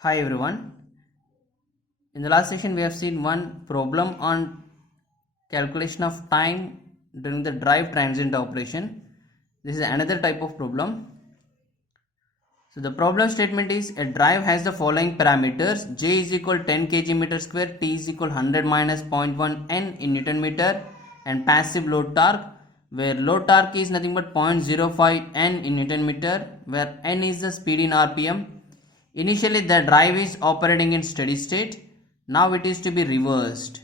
Hi everyone. In the last session we have seen one problem on calculation of time during the drive transient operation. This is another type of problem. So the problem statement is a drive has the following parameters: J is equal 10 kg meter square, T is equal 100 minus 0.1 N in Newton meter, and passive load torque, where load torque is nothing but 0.05 N in Newton meter, where N is the speed in RPM. Initially the drive is operating in steady state. Now it is to be reversed.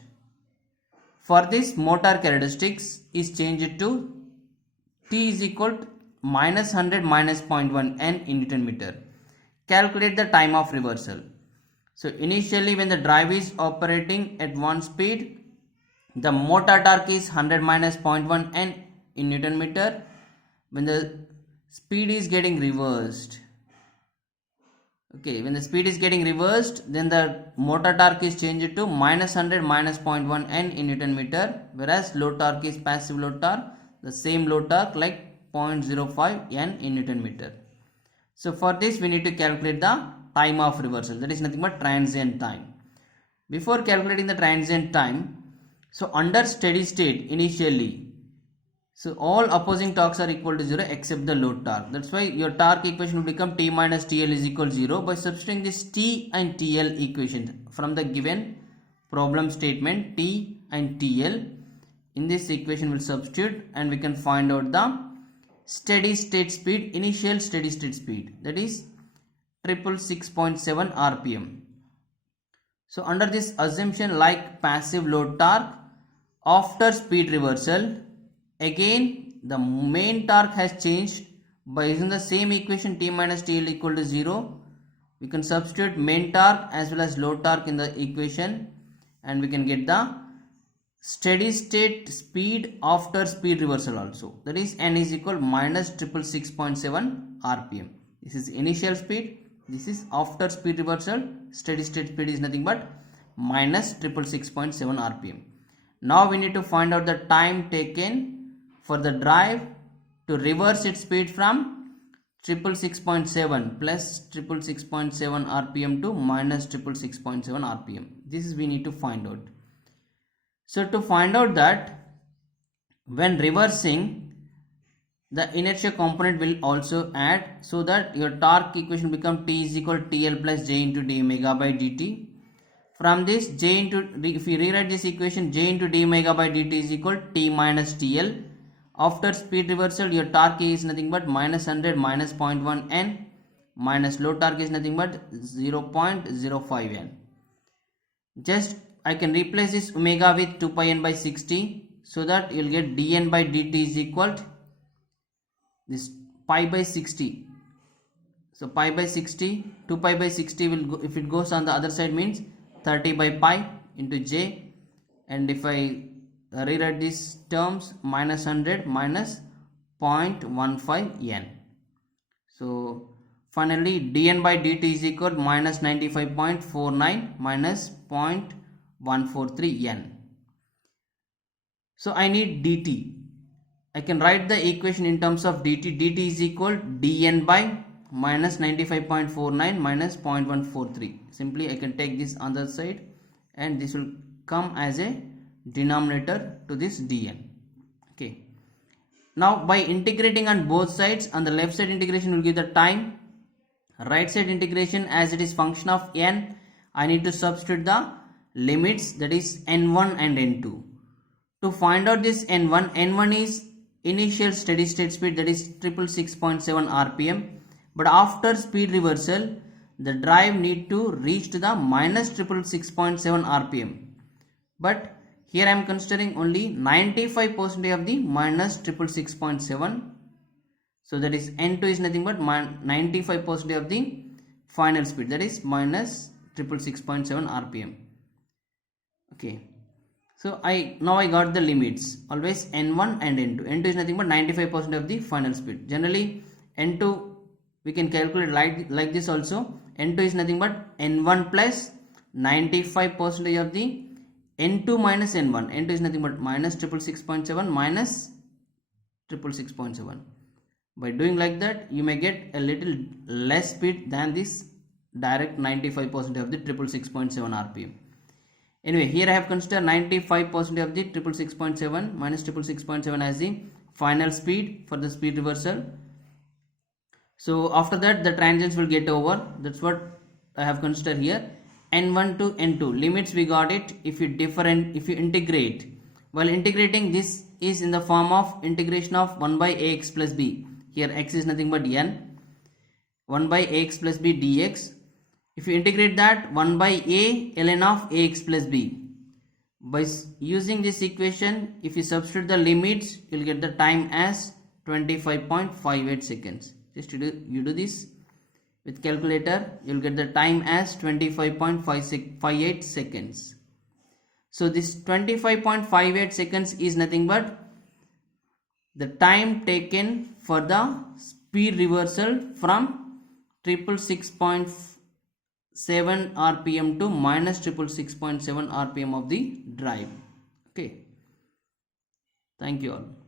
For this, motor characteristics is changed to T is equal to minus 100 minus 0.1 N in Newton meter. Calculate the time of reversal. So initially when the drive is operating at one speed, the motor torque is 100 minus 0.1 N in Newton meter. When the speed is getting reversed, when the speed is getting reversed, then the motor torque is changed to minus 100 minus 0.1 N in Newton meter, whereas load torque is passive load torque, the same load torque like 0.05 N in Newton meter. So for this we need to calculate the time of reversal, that is nothing but transient time. Before calculating the transient time, so under steady state initially, so all opposing torques are equal to 0 except the load torque. That's why your torque equation will become T minus TL is equal to 0 by substituting this T and TL equation from the given problem statement. T and TL in this equation will substitute, and we can find out the steady state speed, initial steady state speed, that is 666.7 RPM. So under this assumption, like passive load torque, after speed reversal, again the main torque has changed. By using the same equation T minus TL equal to 0, we can substitute main torque as well as load torque in the equation, and we can get the steady state speed after speed reversal also, that is N is equal minus 666.7 RPM. This is initial speed, this is after speed reversal. Steady state speed is nothing but minus 666.7 RPM. Now we need to find out the time taken for the drive to reverse its speed from 666.7 plus 666.7 RPM to minus 666.7 RPM. This is we need to find out. So to find out that, when reversing, the inertia component will also add, so that your torque equation become T is equal to TL plus J into d omega by dt. From this, J into, if we rewrite this equation, J into d omega by dt is equal to T minus TL. After speed reversal, your torque is nothing but minus 100 minus 0.1 N minus load torque is nothing but 0.05 N. Just I can replace this omega with 2 pi n by 60, so that you will get dn by dt is equal to this pi by 60. So pi by 60, 2 pi by 60 will go, if it goes on the other side, means 30 by pi into j, and if I rewrite these terms, minus 100 minus 0.15 n. So finally dn by dt is equal to minus 95.49 minus 0.143 n. So I need dt. I can write the equation in terms of dt. dt is equal to dn by minus 95.49 minus 0.143. Simply I can take this on the side, and this will come as a denominator to this dn. Okay. Now by integrating on both sides, on the left side integration will give the time, right side integration as it is function of n, I need to substitute the limits, that is n1 and n2. To find out this n1 is initial steady state speed, that is 666.7 RPM, but after speed reversal the drive need to reach to the minus 666.7 RPM, but here I am considering only 95% of the minus 666.7, so that is n2 is nothing but 95% of the final speed, that is minus 666.7 RPM. Okay. So now I got the limits, always n1 and n2. n2 is nothing but 95% of the final speed. Generally n2 we can calculate like this also. n2 is nothing but n1 plus 95% of the n2 minus n1. n2 is nothing but minus 666.7 minus 666.7. By doing like that, you may get a little less speed than this direct 95% of the 666.7 rpm. Anyway, here I have considered 95% of the 666.7 minus 666.7 as the final speed for the speed reversal. So after that the transients will get over. That's what I have considered here. N1 to N2 limits we got it. If you integrate, while integrating, this is in the form of integration of 1 by ax plus b. Here x is nothing but n. 1 by ax plus b dx. If you integrate that, 1 by a ln of ax plus b. By using this equation, if you substitute the limits, you will get the time as 25.58 seconds. Just you do this with calculator, you will get the time as 25.58 seconds. So this 25.58 seconds is nothing but the time taken for the speed reversal from 666.7 rpm to minus 666.7 rpm of the drive. Okay, thank you all.